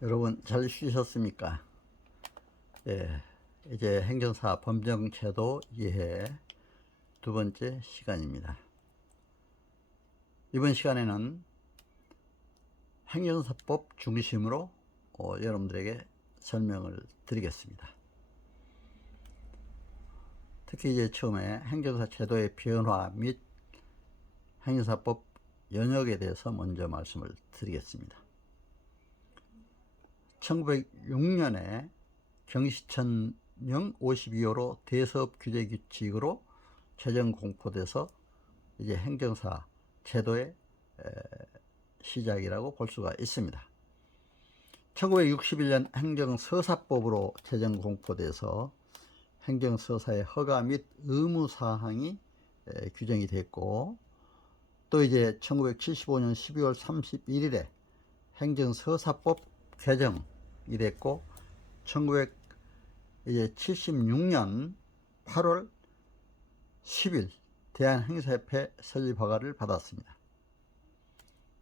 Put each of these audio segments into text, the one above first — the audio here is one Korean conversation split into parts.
여러분 잘 쉬셨습니까? 예, 이제 행정사 법정제도 이해 두 번째 시간입니다. 이번 시간에는 행정사법 중심으로 어, 여러분들에게 설명을 드리겠습니다. 특히 이제 처음에 행정사 제도의 변화 및 행정사법 연역에 대해서 먼저 말씀을 드리겠습니다. 1906년에 경시천령 52호로 대사업 규제 규칙으로 재정 공포돼서 이제 행정사 제도의 에, 시작이라고 볼 수가 있습니다. 1961년 행정서사법으로 재정 공포돼서 행정서사의 허가 및 의무 사항이 에, 규정이 됐고 또 이제 1975년 12월 31일에 행정서사법 개정이 됐고 1976년 8월 10일 대한행사협회 설립 허가를 받았습니다.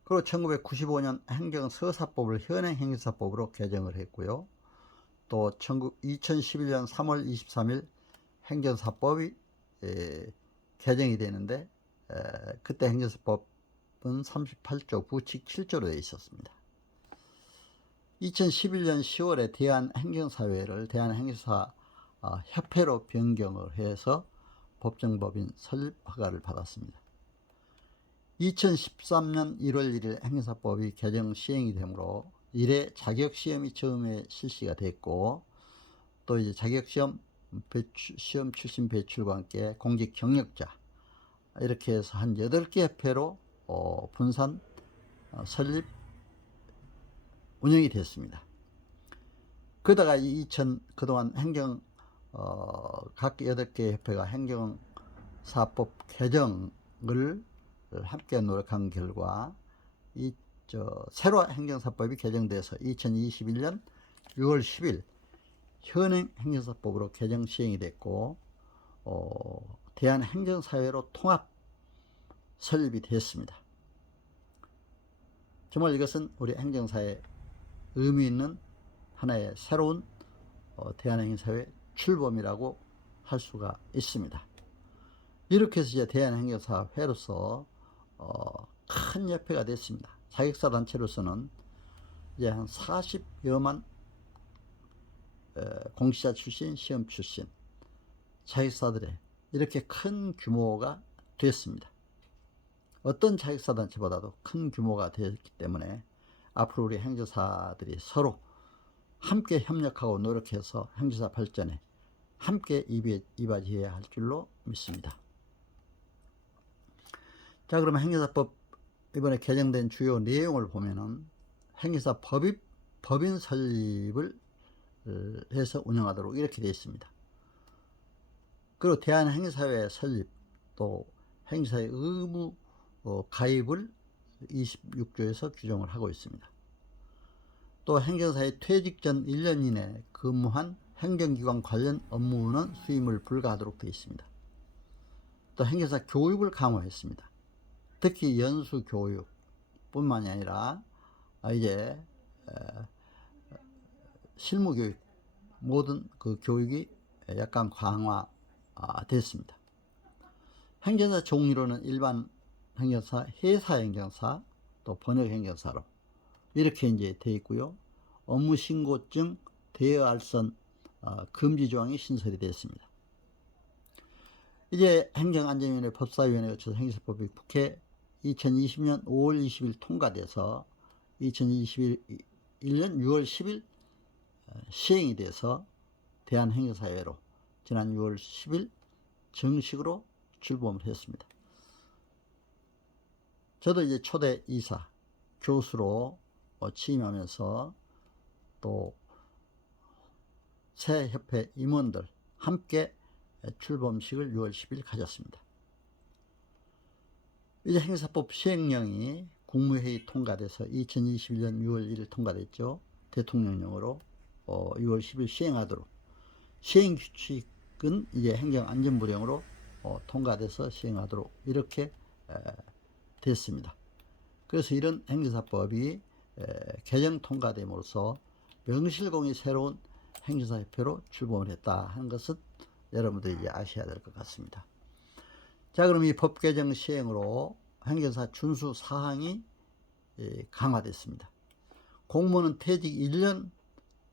그리고 1995년 행정서사법을 현행행사법으로 개정을 했고요. 또 2011년 3월 23일 행정사법이 에, 개정이 되는데 에, 그때 행정사법은 38조 부칙 7조로 되어 있었습니다. 2011년 10월에 대한행정사회를 대한행정사 어, 협회로 변경을 해서 법정법인 설립 허가를 받았습니다. 2013년 1월 1일 행정사법이 개정 시행이 되므로 이래 자격시험이 처음에 실시가 됐고 또 이제 자격시험 배출, 시험 출신 배출과 함께 공직 경력자 이렇게 해서 한 8개 협회로 어, 분산 어, 설립 운영이 됐습니다. 그러다가 2000 그동안 행정 어, 각 8개 협회가 행정사법 개정을 함께 노력한 결과 이 저 새로 행정사법이 개정돼서 2021년 6월 10일 현행 행정사법으로 개정 시행이 됐고 어, 대한행정사회로 통합 설립이 됐습니다. 정말 이것은 우리 행정사에 의미 있는 하나의 새로운 어, 대한행정사회 출범이라고 할 수가 있습니다. 이렇게 해서 이제 대한행정사회로서 어, 큰 협회가 됐습니다. 자격사 단체로서는 이제 한 40여만 에, 공시자 출신, 시험 출신 자격사들의 이렇게 큰 규모가 됐습니다. 어떤 자격사 단체보다도 큰 규모가 되었기 때문에 앞으로 우리 행정사들이 서로 함께 협력하고 노력해서 행정사 발전에 함께 이바지해야 할 줄로 믿습니다. 자, 그러면 행정사법 이번에 개정된 주요 내용을 보면은 행정사 법입, 법인 설립을 해서 운영하도록 이렇게 되어 있습니다. 그리고 대한행사회 설립 또 행사의 의무 어, 가입을 26조에서 규정을 하고 있습니다. 또 행정사의 퇴직 전 1년 이내 근무한 행정기관 관련 업무는 수임을 불가하도록 되어 있습니다. 또 행정사 교육을 강화했습니다. 특히 연수 교육 뿐만이 아니라 이제 실무 교육 모든 그 교육이 약간 강화됐습니다. 행정사 종류로는 일반 행정사, 회사 행정사, 또 번역 행정사로 이렇게 이제 되어 있고요. 업무 신고증 대여알선 어, 금지 조항이 신설이 됐습니다. 이제 행정안전위원회 법사위원회 거쳐서 행정사법이 국회 2020년 5월 20일 통과돼서 2021년 6월 10일 시행이 돼서 대한행정사회로 지난 6월 10일 정식으로 출범을 했습니다. 저도 이제 초대 이사, 교수로 취임하면서 또 새 협회 임원들 함께 출범식을 6월 10일 가졌습니다. 이제 행사법 시행령이 국무회의 통과돼서 2021년 6월 1일 통과됐죠. 대통령령으로 어, 6월 10일 시행하도록 시행 규칙은 이제 행정안전부령으로 어, 통과돼서 시행하도록 이렇게 에, 됐습니다. 그래서 이런 행정사법이 에, 개정 통과됨으로써 명실공히 새로운 행정사협회로 출범을 했다 하는 것은 여러분들이 이제 아셔야 될 것 같습니다. 자, 그럼 이 법 개정 시행으로 행정사 준수 사항이 예, 강화됐습니다. 공무원은 퇴직 1년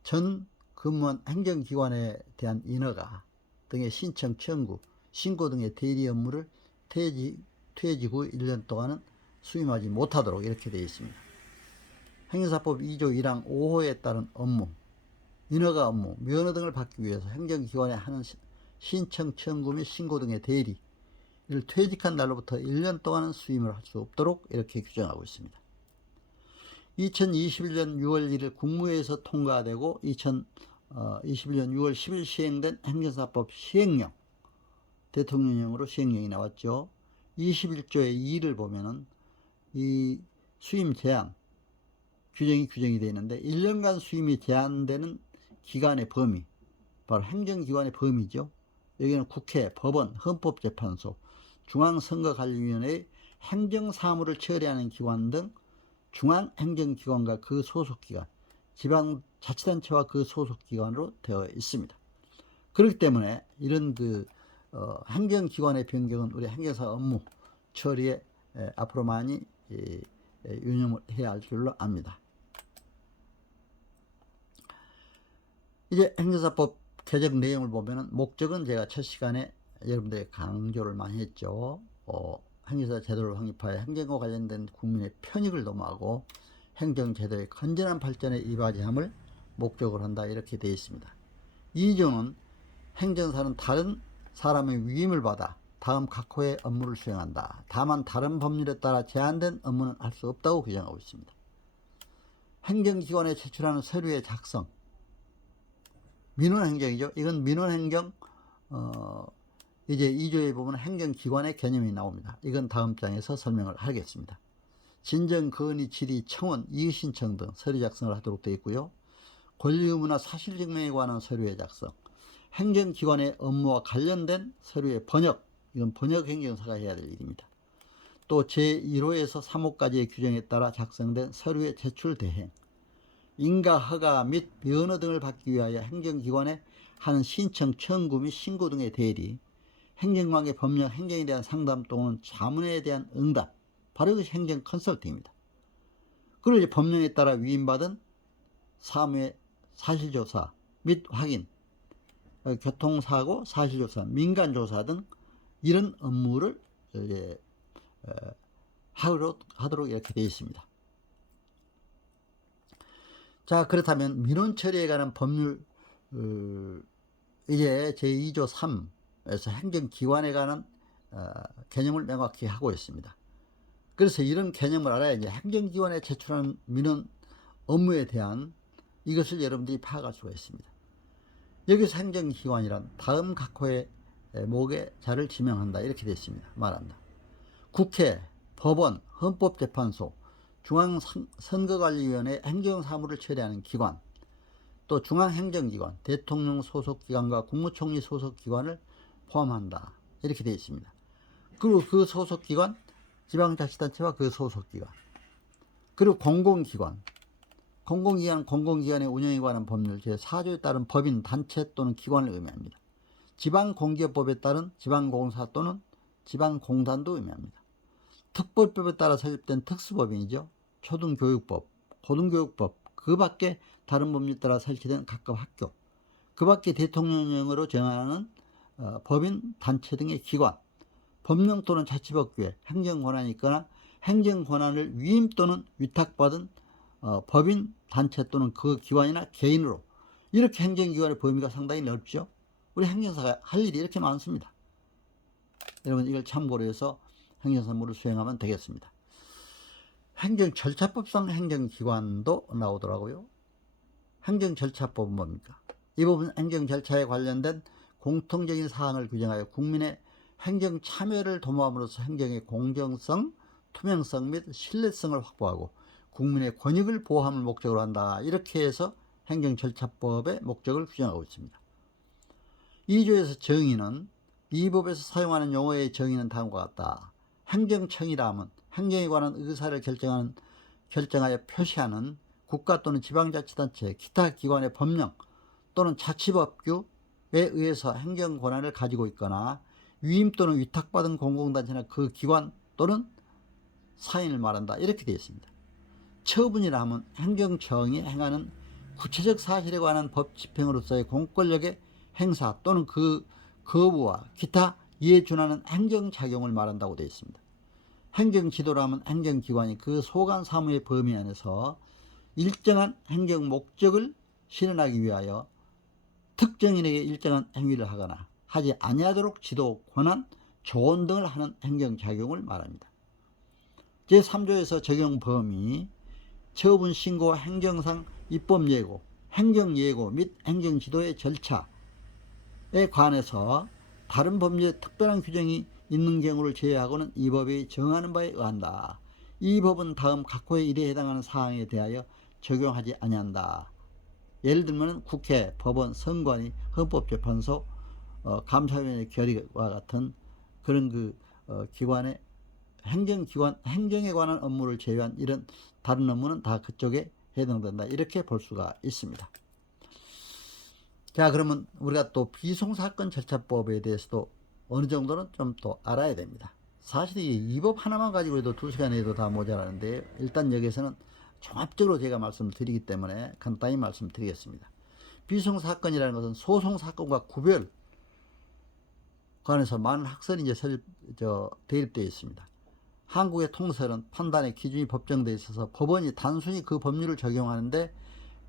전 근무한 행정기관에 대한 인허가 등의 신청 청구, 신고 등의 대리 업무를 퇴직, 퇴직 후 1년 동안은 수임하지 못하도록 이렇게 되어 있습니다. 행정사법 2조 1항 5호에 따른 업무, 인허가 업무, 면허 등을 받기 위해서 행정기관에 하는 시- 신청 청구 및 신고 등의 대리, 이를 퇴직한 날로부터 1년 동안은 수임을 할 수 없도록 이렇게 규정하고 있습니다. 2021년 6월 1일 국무회에서 통과되고 2021년 6월 10일 시행된 행정사법 시행령 대통령령으로 시행령이 나왔죠. 21조의 2를 보면은 이 수임 제한 규정이 규정이 되어 있는데 1년간 수임이 제한되는 기간의 범위 바로 행정기관의 범위죠. 여기는 국회, 법원, 헌법재판소, 중앙선거관리위원회 행정사무를 처리하는 기관 등 중앙행정기관과 그 소속기관, 지방자치단체와 그 소속기관으로 되어 있습니다. 그렇기 때문에 이런 그 어, 행정기관의 변경은 우리 행정사 업무 처리에 에, 앞으로 많이 에, 에, 유념을 해야 할 줄로 압니다. 이제 행정사법 개정 내용을 보면은 목적은 제가 첫 시간에 여러분들에게 강조를 많이 했죠. 어, 행정사 제도를 확립하여 행정과 관련된 국민의 편익을 도모하고 행정제도의 건전한 발전에 이바지함을 목적으로 한다 이렇게 되어 있습니다. 2조는 행정사는 다른 사람의 위임을 받아 다음 각 호의 업무를 수행한다. 다만 다른 법률에 따라 제한된 업무는 할 수 없다고 규정하고 있습니다. 행정기관에 제출하는 서류의 작성, 민원행정이죠. 이건 민원행정 어, 이제 2조에 보면 행정기관의 개념이 나옵니다. 이건 다음 장에서 설명을 하겠습니다. 진정, 건의, 질의, 청원, 이의신청 등 서류 작성을 하도록 되어 있고요. 권리 의무나 사실 증명에 관한 서류의 작성, 행정기관의 업무와 관련된 서류의 번역, 이건 번역 행정사가 해야 될 일입니다. 또 제1호에서 3호까지의 규정에 따라 작성된 서류의 제출 대행, 인가 허가 및 면허 등을 받기 위하여 행정기관에 하는 신청, 청구 및 신고 등의 대리, 행정관계 법령 행정에 대한 상담 또는 자문에 대한 응답, 바로 이것이 행정 컨설팅입니다. 그리고 이제 법령에 따라 위임받은 사무의 사실조사 및 확인, 어, 교통사고 사실조사, 민간조사 등 이런 업무를 이제 어, 하도록, 하도록 이렇게 되어 있습니다. 자 그렇다면 민원 처리에 관한 법률 어, 이제 제2조 3에서 행정기관에 관한 어, 개념을 명확히 하고 있습니다. 그래서 이런 개념을 알아야 이제 행정기관에 제출하는 민원 업무에 대한 이것을 여러분들이 파악할 수가 있습니다. 여기서 행정기관이란 다음 각호의 목에 자를 지명한다 이렇게 되어 있습니다. 말한다. 국회, 법원, 헌법재판소, 중앙선거관리위원회 행정사무를 처리하는 기관, 또 중앙행정기관, 대통령 소속기관과 국무총리 소속기관을 포함한다. 이렇게 되어 있습니다. 그리고 그 소속기관, 지방자치단체와 그 소속기관, 그리고 공공기관, 공공기관, 공공기관의 운영에 관한 법률 제4조에 따른 법인, 단체 또는 기관을 의미합니다. 지방공기업법에 따른 지방공사 또는 지방공단도 의미합니다. 특별법에 따라 설립된 특수법인이죠. 초등교육법, 고등교육법, 그 밖에 다른 법률에 따라 설치된 각급 학교, 그 밖에 대통령령으로 정하는 어, 법인, 단체 등의 기관, 법령 또는 자치법규에 행정 권한이 있거나 행정 권한을 위임 또는 위탁받은 어, 법인, 단체 또는 그 기관이나 개인으로 이렇게 행정기관의 범위가 상당히 넓죠. 우리 행정사가 할 일이 이렇게 많습니다. 여러분 이걸 참고로 해서 행정사무를 수행하면 되겠습니다. 행정 절차법상 행정기관도 나오더라고요. 행정 절차법은 뭡니까? 이 부분 행정 절차에 관련된 공통적인 사항을 규정하여 국민의 행정 참여를 도모함으로써 행정의 공정성, 투명성 및 신뢰성을 확보하고 국민의 권익을 보호함을 목적으로 한다. 이렇게 해서 행정절차법의 목적을 규정하고 있습니다. 2조에서 정의는 이 법에서 사용하는 용어의 정의는 다음과 같다. 행정청이라 하면 행정에 관한 의사를 결정하는 결정하여 표시하는 국가 또는 지방자치단체, 기타 기관의 법령 또는 자치법규에 의해서 행정 권한을 가지고 있거나 위임 또는 위탁받은 공공단체나 그 기관 또는 사인을 말한다. 이렇게 되어 있습니다. 처분이라 하면 행정청이 행하는 구체적 사실에 관한 법 집행으로서의 공권력의 행사 또는 그 거부와 기타 이에 준하는 행정작용을 말한다고 되어 있습니다. 행정지도라 하면 행정기관이 그 소관 사무의 범위 안에서 일정한 행정 목적을 실현하기 위하여 특정인에게 일정한 행위를 하거나 하지 아니하도록 지도, 권한, 조언 등을 하는 행정작용을 말합니다. 제3조에서 적용 범위, 처분 신고, 행정상 입법 예고, 행정 예고 및 행정 지도의 절차에 관해서 다른 법률에 특별한 규정이 있는 경우를 제외하고는 이 법이 정하는 바에 의한다. 이 법은 다음 각호의 일에 해당하는 사항에 대하여 적용하지 아니한다. 예를 들면 국회, 법원, 선관위, 헌법재판소, 어, 감사위원회 결의와 같은 그런 그 어, 기관의 행정기관, 행정에 관한 업무를 제외한 이런 다른 업무는 다 그쪽에 해당된다. 이렇게 볼 수가 있습니다. 자, 그러면 우리가 또 비송사건 절차법에 대해서도 어느 정도는 좀 또 알아야 됩니다. 사실 이 법 하나만 가지고 해도 두 시간 해도 다 모자라는데 일단 여기서는 종합적으로 제가 말씀드리기 때문에 간단히 말씀드리겠습니다. 비송사건이라는 것은 소송사건과 구별 관해서 많은 학설이 이제 대립되어 있습니다. 한국의 통설은 판단의 기준이 법정되어 있어서 법원이 단순히 그 법률을 적용하는데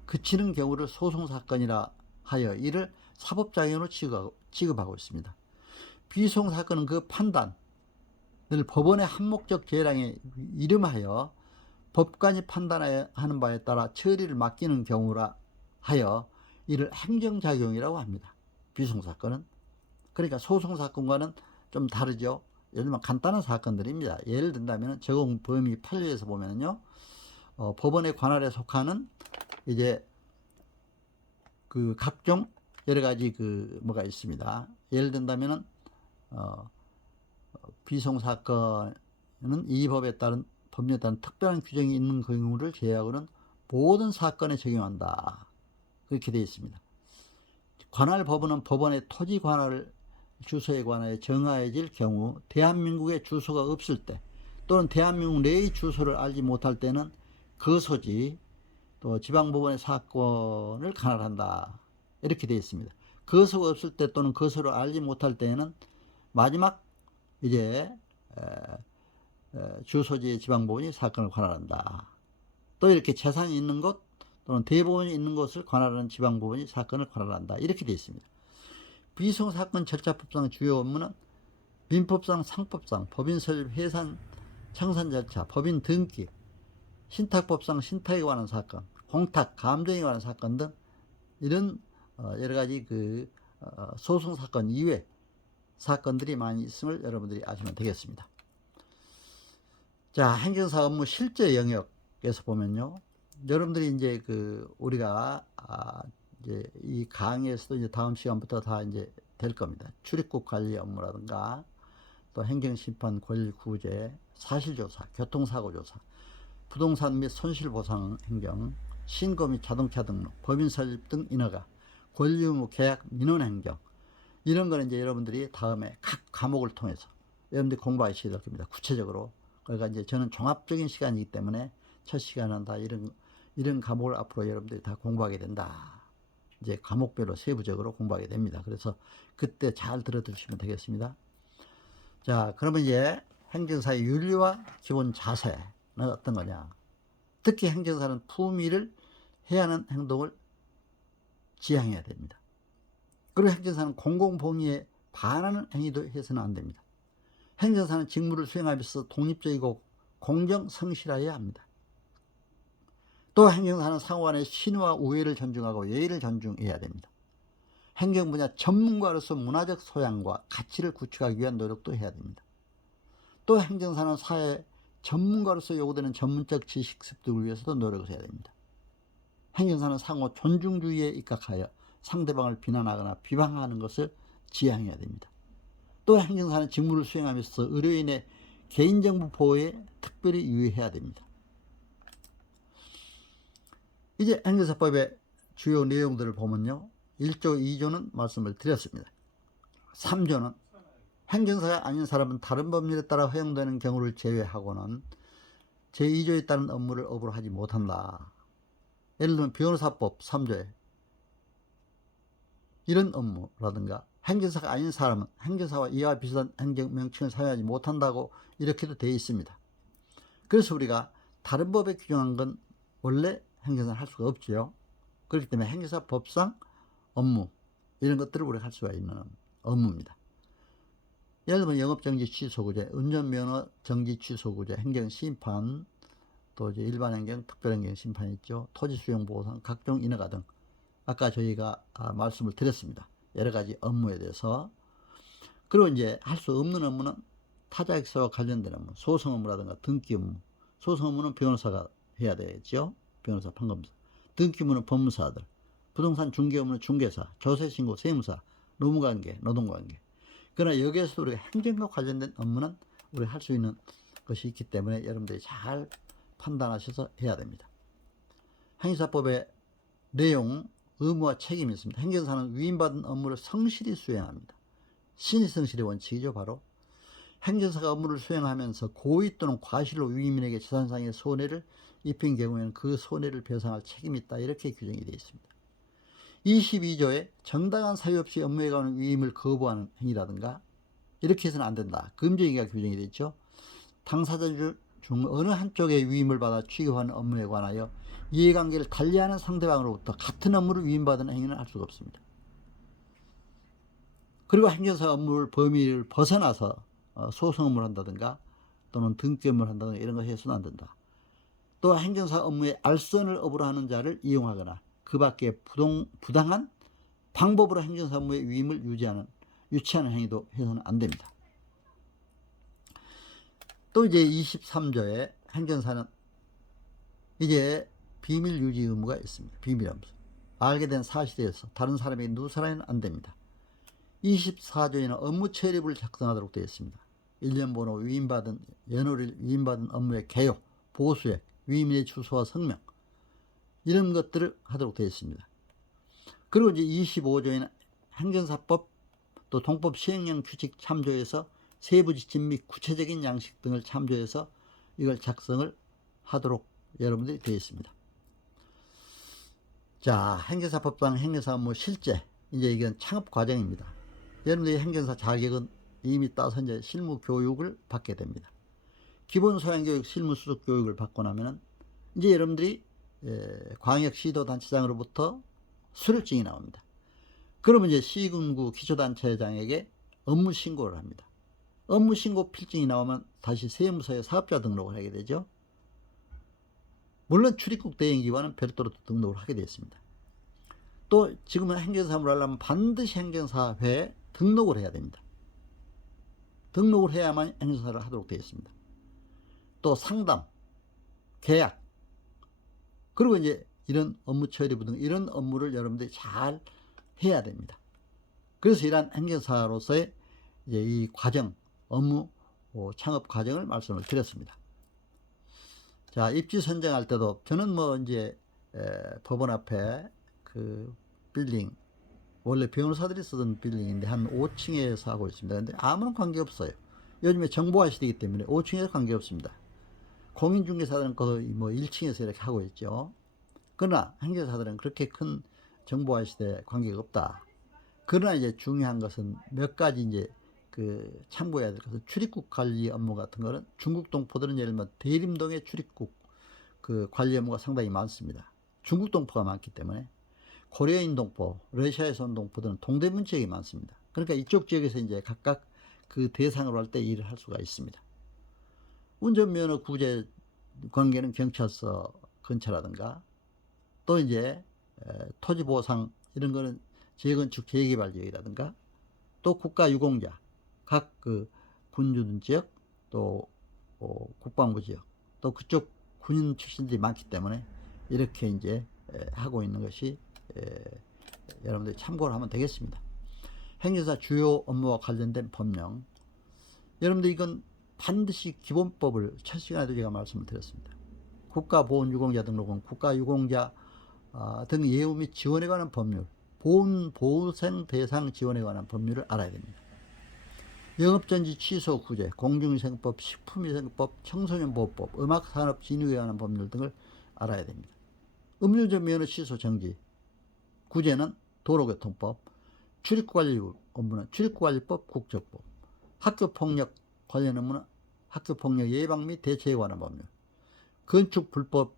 그치는 경우를 소송사건이라 하여 이를 사법장애로 취급하고 있습니다. 비송사건은 그 판단을 법원의 한목적 재량에 이름하여 법관이 판단하는 바에 따라 처리를 맡기는 경우라 하여 이를 행정작용이라고 합니다. 비송사건은. 그러니까 소송사건과는 좀 다르죠. 예를 들면 간단한 사건들입니다. 예를 든다면 적용 범위 8조에서 보면요. 어, 법원의 관할에 속하는 이제 그 각종 여러 가지 그 뭐가 있습니다. 예를 든다면은 어, 비송 사건은 이 법에 따른 법률에 따른 특별한 규정이 있는 경우를 제외하고는 모든 사건에 적용한다. 그렇게 되어 있습니다. 관할 법원은 법원의 토지 관할 주소에 관하여 정하여질 경우 대한민국에 주소가 없을 때 또는 대한민국 내의 주소를 알지 못할 때는 그 소지 또 지방법원의 사건을 관할한다. 이렇게 되어 있습니다. 거소가 없을 때 또는 거소를 알지 못할 때에는 마지막 이제 주소지의 지방법원이 사건을 관할한다. 또 이렇게 재산이 있는 곳 또는 대법원이 있는 곳을 관할하는 지방법원이 사건을 관할한다. 이렇게 되어 있습니다. 비송사건 절차법상 주요 업무는 민법상, 상법상, 법인 설립, 해산, 청산 절차, 법인 등기, 신탁법상 신탁에 관한 사건, 공탁, 감정에 관한 사건 등 이런 어, 여러 가지 그 어, 소송 사건 이외 사건들이 많이 있음을 여러분들이 아시면 되겠습니다. 자, 행정사 업무 실제 영역에서 보면요. 여러분들이 이제 그 우리가 아 이제 이 강의에서도 이제 다음 시간부터 다 이제 될 겁니다. 출입국 관리 업무라든가 또 행정심판 권리 구제, 사실조사, 교통사고조사, 부동산 및 손실보상 행정, 신고 및 자동차 등록, 법인 설립 등 인허가, 권리 의무 계약 민원 행정 이런 거는 이제 여러분들이 다음에 각 과목을 통해서 여러분들이 공부하셔야 될 겁니다. 구체적으로. 그러니까 이제 저는 종합적인 시간이기 때문에 첫 시간은 다 이런 이런 과목을 앞으로 여러분들이 다 공부하게 된다. 이제 과목별로 세부적으로 공부하게 됩니다. 그래서 그때 잘 들어두시면 되겠습니다. 자, 그러면 이제 행정사의 윤리와 기본 자세는 어떤 거냐? 특히 행정사는 품위를 해야 하는 행동을 지향해야 됩니다. 그리고 행정사는 공공범위에 반하는 행위도 해서는 안 됩니다. 행정사는 직무를 수행하면서 독립적이고 공정 성실하여야 합니다. 또 행정사는 상호간의 신의와 우애를 존중하고 예의를 존중해야 됩니다. 행정 분야 전문가로서 문화적 소양과 가치를 구축하기 위한 노력도 해야 됩니다. 또 행정사는 사회 전문가로서 요구되는 전문적 지식 습득을 위해서도 노력을 해야 됩니다. 행정사는 상호 존중주의에 입각하여 상대방을 비난하거나 비방하는 것을 지향해야 됩니다. 또 행정사는 직무를 수행하면서 의료인의 개인정보 보호에 특별히 유의해야 됩니다. 이제 행정사법의 주요 내용들을 보면요. 1조, 2조는 말씀을 드렸습니다. 3조는 행정사가 아닌 사람은 다른 법률에 따라 허용되는 경우를 제외하고는 제2조에 따른 업무를 업으로 하지 못한다. 예를 들면 변호사법 3조에 이런 업무라든가 행정사가 아닌 사람은 행정사와 이와 비슷한 행정 명칭을 사용하지 못한다고 이렇게도 되어 있습니다. 그래서 우리가 다른 법에 규정한 건 원래 행정사를 할 수가 없지요. 그렇기 때문에 행정사 법상 업무 이런 것들을 우리가 할 수가 있는 업무입니다. 예를 들면 영업정지 취소구제, 운전면허 정지 취소구제, 행정심판, 또 이제 일반행정, 특별행정 심판 있죠. 토지수용보호상, 각종 인허가 등 아까 저희가 아, 말씀을 드렸습니다. 여러 가지 업무에 대해서 그리고 이제 할 수 없는 업무는 타자익사와 관련된 업무, 소송 업무라든가 등기 업무, 소송 업무는 변호사가 해야 되겠죠. 변호사, 판검사. 등기 업무는 법무사들, 부동산 중개 업무는 중개사, 조세신고, 세무사, 노무관계, 노동관계. 그러나 여기에서 우리가 행정과 관련된 업무는 우리 할 수 있는 것이 있기 때문에 여러분들이 잘 판단하셔서 해야 됩니다. 행사법의 내용, 의무와 책임이 있습니다. 행정사는 위임받은 업무를 성실히 수행합니다. 신의 성실의 원칙이죠, 바로. 행정사가 업무를 수행하면서 고의 또는 과실로 위임인에게 재산상의 손해를 입힌 경우에는 그 손해를 배상할 책임이 있다. 이렇게 규정이 되어 있습니다. 22조에 정당한 사유 없이 업무에 관한 위임을 거부하는 행위라든가 이렇게 해서는 안 된다. 금지행위가 규정이 되어 있죠. 당사자 중 어느 한쪽의 위임을 받아 취급하는 업무에 관하여 이해관계를 달리하는 상대방으로부터 같은 업무를 위임받은 행위는 할 수가 없습니다. 그리고 행정사 업무를 범위를 벗어나서 어, 소송 업무를 한다든가 또는 등기 업무를 한다든가 이런 거 해서는 안 된다. 또 행정사 업무에 알선을 업으로 하는 자를 이용하거나 그 밖에 부동, 부당한 방법으로 행정사 업무의 위임을 유지하는 유치하는 행위도 해서는 안 됩니다. 또 이제 23조에 행정사는 이제 비밀 유지 의무가 있습니다. 비밀 업무. 알게 된 사실에 서 다른 사람에게 누설하면 안 됩니다. 24조에는 업무 처리를 작성하도록 되어 있습니다. 1년 번호 위임받은 연호를 위임받은 업무의 개요, 보수액, 위임인의 주소와 성명 이런 것들을 하도록 되어 있습니다. 그리고 이제 25조에는 행정사법 또 동법 시행령 규칙 참조해서 세부 지침 및 구체적인 양식 등을 참조해서 이걸 작성을 하도록 여러분들이 되어 있습니다. 자, 행정사법상 행정사 업무 실제 이제 이건 창업 과정입니다. 여러분들이 행정사 자격은 이미 따서 이제 실무 교육을 받게 됩니다. 기본 소양 교육, 실무 수습 교육을 받고 나면은 이제 여러분들이 광역 시도 단체장으로부터 수료증이 나옵니다. 그러면 이제 시군구 기초단체장에게 업무 신고를 합니다. 업무 신고 필증이 나오면 다시 세무서에 사업자 등록을 하게 되죠. 물론 출입국 대행기관은 별도로 등록을 하게 되었습니다. 또 지금은 행정사업을 하려면 반드시 행정사회에 등록을 해야 됩니다. 등록을 해야만 행정사를 하도록 되어 있습니다. 또 상담, 계약, 그리고 이제 이런 업무 처리부 등 이런 업무를 여러분들이 잘 해야 됩니다. 그래서 이러한 행정사로서의 이제 이 과정, 업무 어, 창업 과정을 말씀을 드렸습니다. 자, 입지 선정할 때도 저는 뭐 이제 에, 법원 앞에 그 빌딩 원래 변호사들이 쓰던 빌딩인데 한 5층에서 하고 있습니다. 근데 아무런 관계 없어요. 요즘에 정보화 시대이기 때문에 5층에서 관계 없습니다. 공인중개사들은 거의 뭐 1층에서 이렇게 하고 있죠. 그러나 행정사들은 그렇게 큰 정보화 시대에 관계가 없다. 그러나 이제 중요한 것은 몇 가지 이제 그 참고해야 될 것은 출입국 관리 업무 같은 거는 중국 동포들은 예를 들면 대림동의 출입국 그 관리 업무가 상당히 많습니다. 중국 동포가 많기 때문에 코리아인 동포, 러시아에서 온 동포들은 동대문 지역이 많습니다. 그러니까 이쪽 지역에서 이제 각각 그 대상으로 할 때 일을 할 수가 있습니다. 운전면허 구제 관계는 경찰서 근처라든가 또 이제 토지 보상 이런 거는 재건축 재개발 지역이라든가 또 국가 유공자 각 그 군주든 지역 또 어, 국방부 지역 또 그쪽 군인 출신들이 많기 때문에 이렇게 이제 에, 하고 있는 것이 에, 여러분들이 참고를 하면 되겠습니다. 행정사 주요 업무와 관련된 법령 여러분들 이건 반드시 기본법을 첫 시간에도 제가 말씀을 드렸습니다. 국가보훈유공자 등록은 국가유공자 아, 등 예우 및 지원에 관한 법률, 보훈 보호생 대상 지원에 관한 법률을 알아야 됩니다. 영업전지 취소 구제, 공중위생법, 식품위생법, 청소년보호법, 음악산업 진흥에 관한 법률 등을 알아야 됩니다. 음료전 면허 취소 정지, 구제는 도로교통법, 출입관리 업무는 출입관리법, 국적법, 학교폭력 관련 업무는 학교폭력 예방 및 대처에 관한 법률, 건축 불법,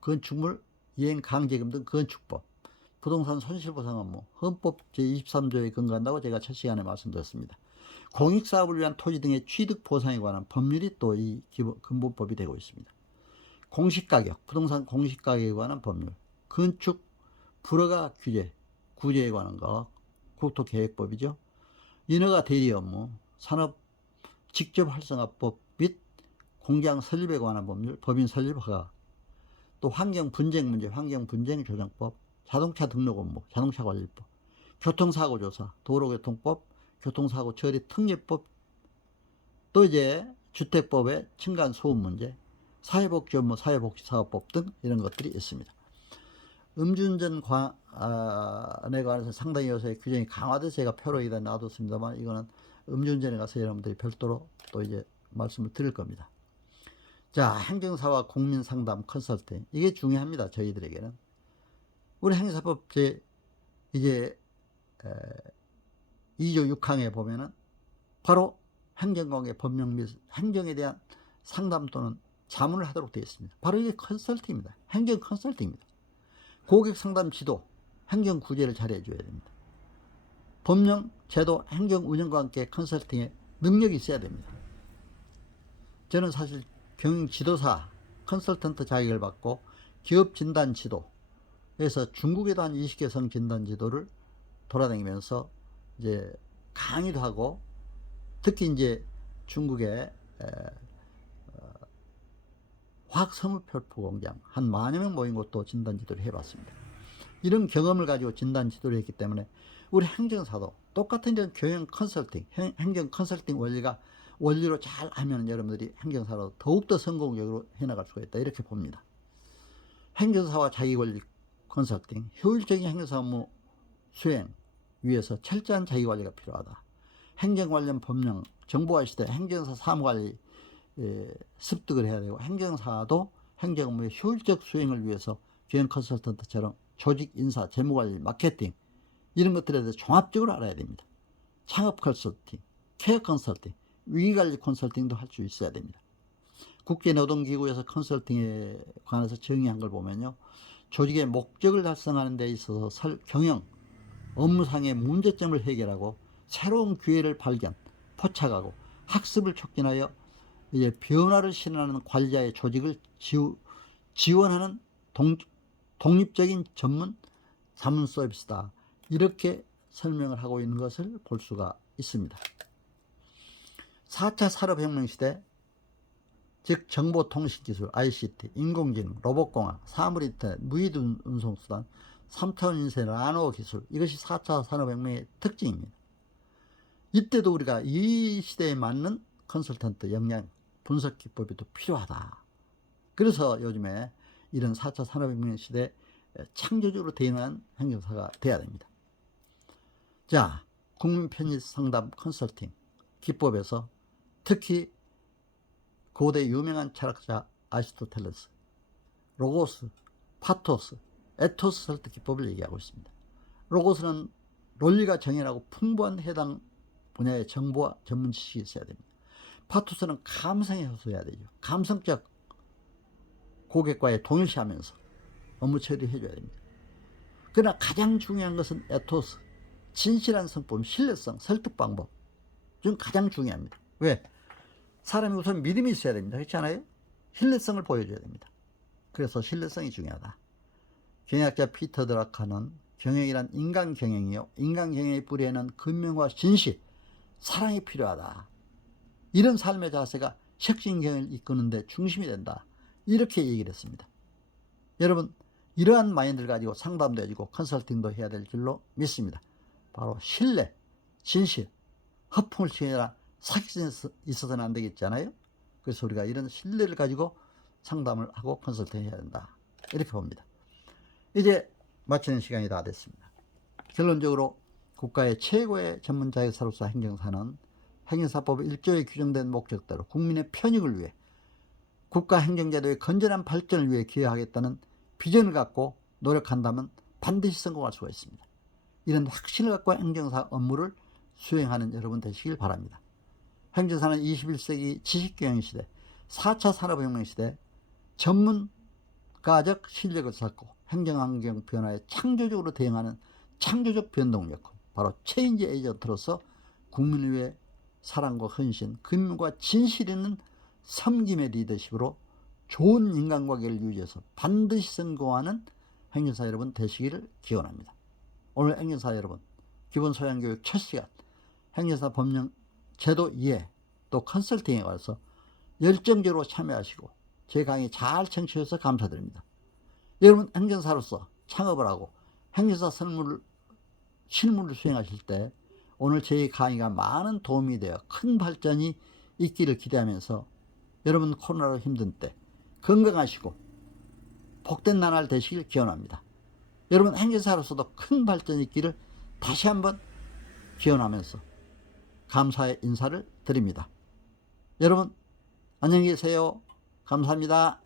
건축물 이행 강제금 등 건축법, 부동산 손실보상 업무, 헌법 제23조에 근거한다고 제가 첫 시간에 말씀드렸습니다. 공익사업을 위한 토지 등의 취득 보상에 관한 법률이 또 이 근본법이 되고 있습니다. 공시가격, 부동산 공시가격에 관한 법률, 건축 불허가 규제, 구제에 관한 거, 국토계획법이죠. 인허가 대리 업무, 산업 직접 활성화법 및 공장 설립에 관한 법률, 법인 설립 허가, 또 환경 분쟁 문제, 환경 분쟁 조정법, 자동차 등록 업무, 자동차 관리법, 교통사고 조사, 도로교통법, 교통사고 처리 특례법, 또 이제 주택법의 층간 소음 문제, 사회복지 업무, 사회복지 사업법 등 이런 것들이 있습니다. 음주운전 관에 관해서 상당히 요새 규정이 강화돼서 제가 표로 여기다 놔뒀습니다만 이거는 음주운전에 가서 여러분들이 별도로 또 이제 말씀을 드릴 겁니다. 자, 행정사와 국민상담 컨설팅. 이게 중요합니다. 저희들에게는. 우리 행사법 제, 이제, 에, 2조 6항에 보면은 바로 행정관계 법령 및 행정에 대한 상담 또는 자문을 하도록 되어 있습니다. 바로 이게 컨설팅입니다. 행정 컨설팅입니다. 고객 상담 지도, 행정 구제를 잘 해줘야 됩니다. 법령, 제도, 행정 운영과 함께 컨설팅에 능력이 있어야 됩니다. 저는 사실 경영 지도사, 컨설턴트 자격을 받고 기업 진단 지도에서 중국에도 한 20개 성 진단 지도를 돌아다니면서 이제 강의도 하고 특히 이제 중국의 어, 화학성물표포 공장 한 만여 명 모인 곳도 진단 지도를 해봤습니다. 이런 경험을 가지고 진단 지도를 했기 때문에 우리 행정사도 똑같은 경영 컨설팅, 행정 컨설팅 원리가 원리로 잘 하면 여러분들이 행정사로 더욱더 성공적으로 해나갈 수가 있다. 이렇게 봅니다. 행정사와 자기관리 컨설팅, 효율적인 행정사 업무 수행 위해서 철저한 자기관리가 필요하다. 행정 관련 법령, 정보화 시대 행정사 사무관리 에, 습득을 해야 되고 행정사도 행정 업무의 효율적 수행을 위해서 경영 컨설턴트처럼 조직 인사, 재무관리, 마케팅 이런 것들에 대해서 종합적으로 알아야 됩니다. 창업 컨설팅, 케어 컨설팅, 위기관리 컨설팅도 할 수 있어야 됩니다. 국제노동기구에서 컨설팅에 관해서 정의한 걸 보면요. 조직의 목적을 달성하는 데 있어서 설, 경영, 업무상의 문제점을 해결하고 새로운 기회를 발견, 포착하고 학습을 촉진하여 이제 변화를 실현하는 관리자의 조직을 지우, 지원하는 동, 독립적인 전문 자문 서비스다. 이렇게 설명을 하고 있는 것을 볼 수가 있습니다. 4차 산업혁명 시대, 즉 정보통신기술, ICT, 인공지능, 로봇공학, 사물인터넷, 무인운송수단, 3차원 인쇄, 나노 기술, 이것이 4차 산업혁명의 특징입니다. 이때도 우리가 이 시대에 맞는 컨설턴트 역량, 분석 기법이 또 필요하다. 그래서 요즘에 이런 4차 산업혁명 시대 창조적으로 대응한 행정사가 돼야 됩니다. 자, 국민 편의 상담 컨설팅 기법에서 특히 고대 유명한 철학자 아리스토텔레스, 로고스, 파토스, 에토스 설득 기법을 얘기하고 있습니다. 로고스는 논리가 정연하고 풍부한 해당 분야의 정보와 전문 지식이 있어야 됩니다. 파토스는 감성에 호소해야 되죠. 감성적 고객과의 동일시하면서 업무 처리해줘야 됩니다. 그러나 가장 중요한 것은 에토스, 진실한 성품, 신뢰성, 설득 방법 중 가장 중요합니다. 왜? 사람이 우선 믿음이 있어야 됩니다. 그렇지 않아요? 신뢰성을 보여줘야 됩니다. 그래서 신뢰성이 중요하다. 경영학자 피터 드라카는 경영이란 인간 경영이요. 인간 경영의 뿌리에는 근명과 진실, 사랑이 필요하다. 이런 삶의 자세가 혁신경을 이끄는데 중심이 된다. 이렇게 얘기를 했습니다. 여러분, 이러한 마인드를 가지고 상담도 해주고 컨설팅도 해야 될 줄로 믿습니다. 바로 신뢰, 진실, 허풍을 취해라 사기꾼이 있어서는 안 되겠잖아요. 그래서 우리가 이런 신뢰를 가지고 상담을 하고 컨설팅 해야 된다. 이렇게 봅니다. 이제 마치는 시간이 다 됐습니다. 결론적으로 국가의 최고의 전문자격사로서 행정사는 행정사법 1조에 규정된 목적대로 국민의 편익을 위해 국가 행정제도의 건전한 발전을 위해 기여하겠다는 비전을 갖고 노력한다면 반드시 성공할 수가 있습니다. 이런 확신을 갖고 행정사 업무를 수행하는 여러분 되시길 바랍니다. 행정사는 21세기 지식경영 시대, 4차 산업혁명 시대 전문가적 실력을 쌓고 행정환경 변화에 창조적으로 대응하는 창조적 변동력, 바로 체인지 에이전트로서 국민을 위해 사랑과 헌신, 근과 진실 있는 섬김의 리더십으로 좋은 인간관계를 유지해서 반드시 성공하는 행정사 여러분 되시기를 기원합니다. 오늘 행정사 여러분, 기본 소양교육 첫 시간, 행정사 법령 제도 이해, 또 컨설팅에 가서 열정적으로 참여하시고 제 강의 잘 청취해서 감사드립니다. 여러분 행정사로서 창업을 하고 행정사 설무를 실무를 수행하실 때 오늘 제 강의가 많은 도움이 되어 큰 발전이 있기를 기대하면서 여러분 코로나로 힘든 때 건강하시고 복된 나날 되시길 기원합니다. 여러분 행정사로서도 큰 발전이 있기를 다시 한번 기원하면서 감사의 인사를 드립니다. 여러분 안녕히 계세요. 감사합니다.